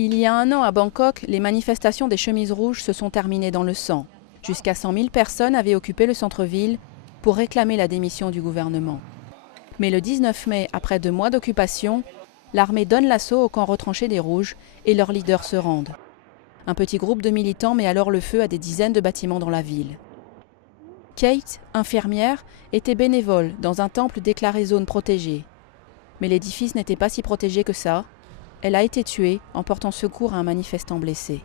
Il y a un an à Bangkok, les manifestations des chemises rouges se sont terminées dans le sang. Jusqu'à 100 000 personnes avaient occupé le centre-ville pour réclamer la démission du gouvernement. Mais le 19 mai, après 2 mois d'occupation, l'armée donne l'assaut au camp retranché des Rouges et leurs leaders se rendent. Un petit groupe de militants met alors le feu à des dizaines de bâtiments dans la ville. Kate, infirmière, était bénévole dans un temple déclaré zone protégée. Mais l'édifice n'était pas si protégé que ça. Elle a été tuée en portant secours à un manifestant blessé.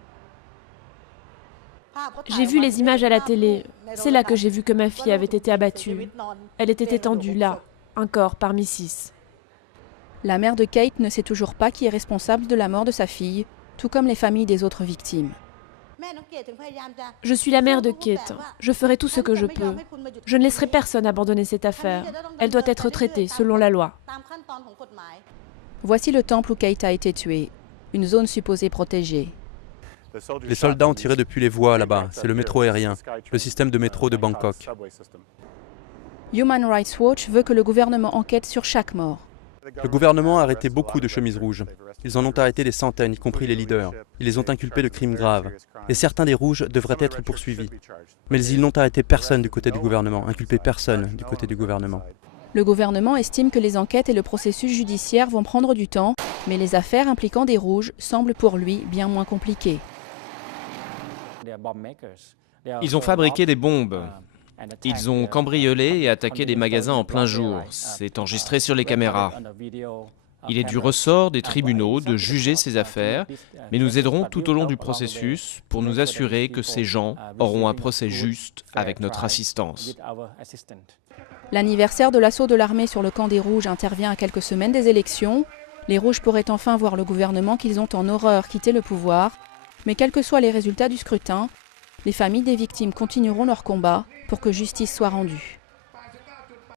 J'ai vu les images à la télé. C'est là que j'ai vu que ma fille avait été abattue. Elle était étendue là, un corps parmi 6. La mère de Kate ne sait toujours pas qui est responsable de la mort de sa fille, tout comme les familles des autres victimes. Je suis la mère de Kate. Je ferai tout ce que je peux. Je ne laisserai personne abandonner cette affaire. Elle doit être traitée selon la loi. Voici le temple où Kate a été tuée, une zone supposée protégée. Les soldats ont tiré depuis les voies là-bas, c'est le métro aérien, le système de métro de Bangkok. Human Rights Watch veut que le gouvernement enquête sur chaque mort. Le gouvernement a arrêté beaucoup de chemises rouges. Ils en ont arrêté des centaines, y compris les leaders. Ils les ont inculpés de crimes graves. Et certains des rouges devraient être poursuivis. Mais ils n'ont arrêté personne du côté du gouvernement, inculpé personne du côté du gouvernement. Le gouvernement estime que les enquêtes et le processus judiciaire vont prendre du temps, mais les affaires impliquant des rouges semblent pour lui bien moins compliquées. Ils ont fabriqué des bombes. Ils ont cambriolé et attaqué des magasins en plein jour. C'est enregistré sur les caméras. Il est du ressort des tribunaux de juger ces affaires, mais nous aiderons tout au long du processus pour nous assurer que ces gens auront un procès juste avec notre assistance. L'anniversaire de l'assaut de l'armée sur le camp des Rouges intervient à quelques semaines des élections. Les Rouges pourraient enfin voir le gouvernement qu'ils ont en horreur quitter le pouvoir. Mais quels que soient les résultats du scrutin, les familles des victimes continueront leur combat pour que justice soit rendue.